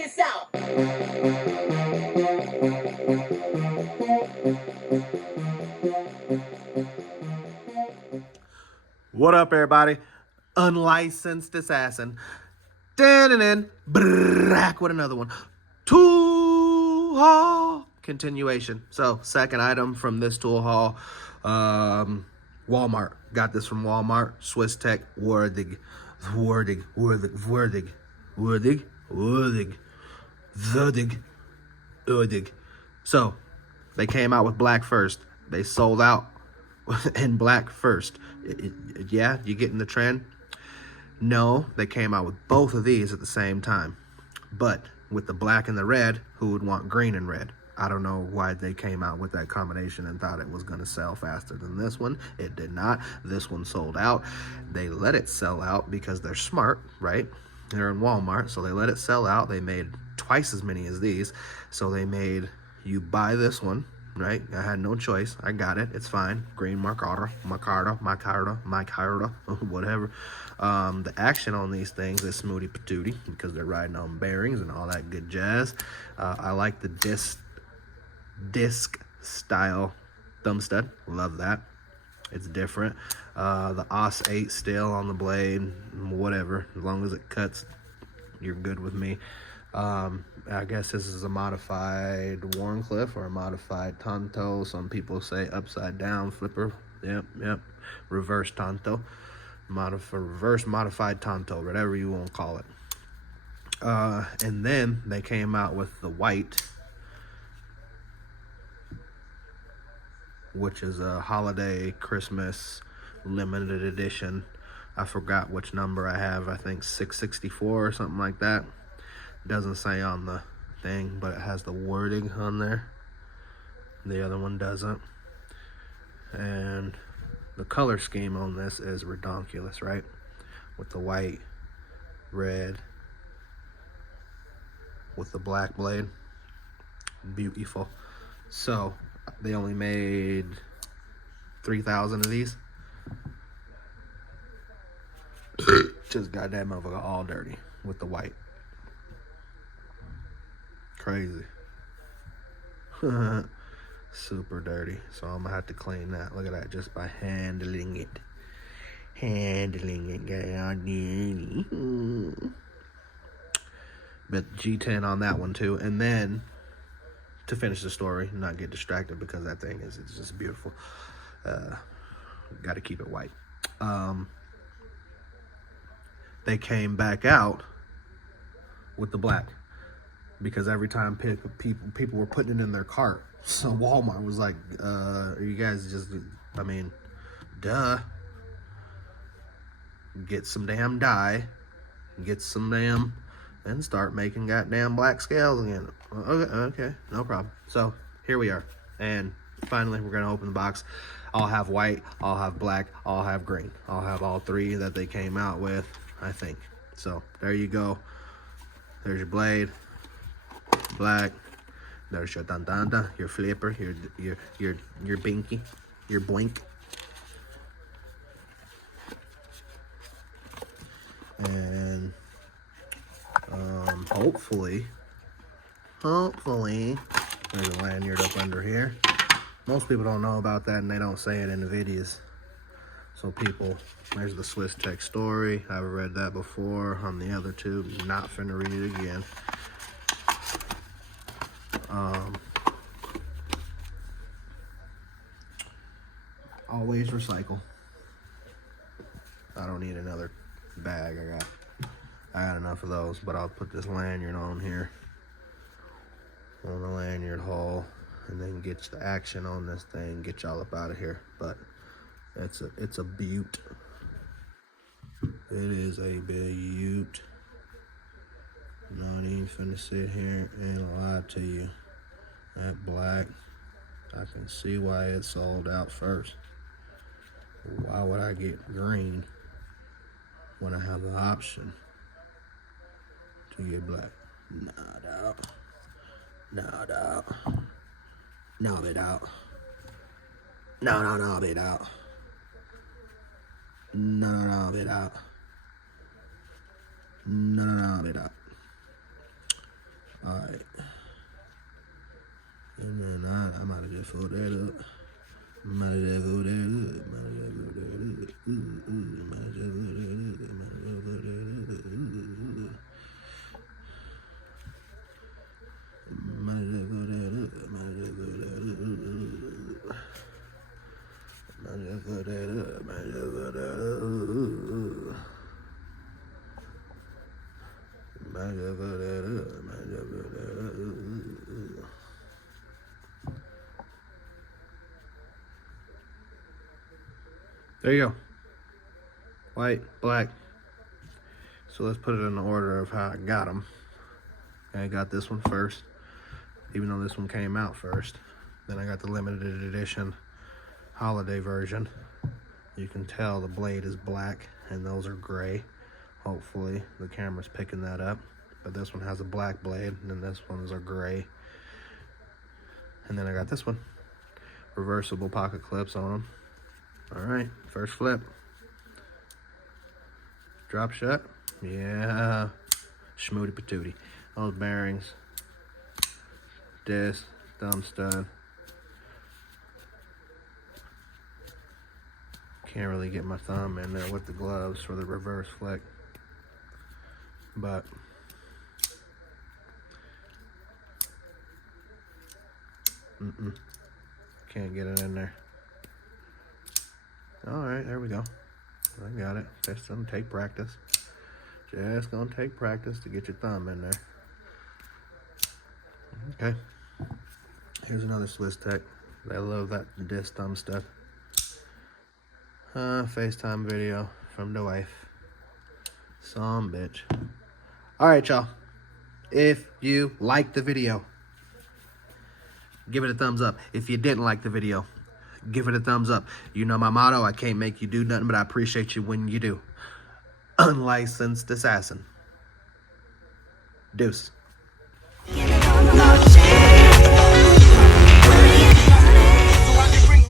this out. What up, everybody? Unlicensed assassin. Back with another one. Tool haul continuation. So, second item from this tool haul. Walmart. Got this from Walmart. Swiss Tech Wurdig. So, they came out with black first. They sold out in black first. Yeah, you getting the trend? No, they came out with both of these at the same time. But with the black and the red, who would want green and red? I don't know why they came out with that combination and thought it was going to sell faster than this one. It did not. This one sold out. They let it sell out because they're smart, right? They're in Walmart, so they let it sell out. They made twice as many as these. So they made you buy this one, right? I had no choice. I got it. It's fine. Green Macarta, whatever. The action on these things is smoothie patootie because they're riding on bearings and all that good jazz. I like the disc style thumb stud. Love that. It's different. The OS 8 still on the blade, whatever. As long as it cuts, you're good with me. I guess this is a modified Warncliffe or a modified Tonto. Some people say upside down flipper. Yep. Reverse Tonto. Reverse modified Tonto, whatever you want to call it. And then they came out with the white, which is a holiday Christmas limited edition. I forgot which number I have. I think 664 or something like that. Doesn't say on the thing, but it has the wording on there. The other one doesn't. And the color scheme on this is redonkulous, right? With the white, red, with the black blade. Beautiful. So they only made 3,000 of these. Just goddamn motherfucker all dirty with the white. Crazy. Super dirty. So I'm gonna have to clean that. Look at that, just by handling it. Got it all dirty. But G10 on that one too. And then to finish the story, not get distracted because that thing is, it's just beautiful. Got to keep it white. They came back out with the black because every time people were putting it in their cart, so Walmart was like, you guys just, I mean, duh. Get some damn dye, get some damn, and start making goddamn black scales again. Okay, no problem. So here we are, and finally we're gonna open the box. I'll have white, I'll have black, I'll have green. I'll have all three that they came out with, I think. So there you go. There's your blade, black. There's your dun-dun-dun, your flipper, your binky, your blink. And hopefully, there's a lanyard up under here. Most people don't know about that and they don't say it in the videos. So there's the Swiss Tech story. I've read that before on the other two. Not finna read it again. Always recycle. I don't need another bag. I got enough of those, but I'll put this lanyard on here, on the lanyard hole, and then get the action on this thing, get y'all up out of here. But it's a beaut. It is a beaut. Not even finna sit here and lie to you. That black, I can see why it sold out first. Why would I get green when I have the option to get black? Nah, dog. No, bit out. No, bit out. No, bit out. Alright. And then I might have just fold that up. Might have just fold that up. Might have just fold that up. Might have just fold that up. Might have just fold that up. Might have just fold that up. Might have just fold that up. Might have just fold that up. Might have just fold that up. Might just fold that up. Might just fold that up. There you go. White, black. So let's put it in the order of how I got them. I got this one first, even though this one came out first. Then I got the limited edition holiday version. You can tell the blade is black and those are gray. Hopefully the camera's picking that up. But this one has a black blade and then this one's a gray. And then I got this one. Reversible pocket clips on them. All right, first flip. Drop shut. Yeah. Schmooty patooty. Those bearings. Disc. Thumb stud. Can't really get my thumb in there with the gloves for the reverse flick. But can't get it in there. Alright, there we go. I got it. Just gonna take practice. Just gonna take practice to get your thumb in there. Okay. Here's another Swiss Tech. I love that disc thumb stuff. FaceTime video from the wife. Some bitch. Alright, y'all. If you liked the video, give it a thumbs up. If you didn't like the video, give it a thumbs up. You know my motto, I can't make you do nothing, but I appreciate you when you do. Unlicensed assassin. Deuce.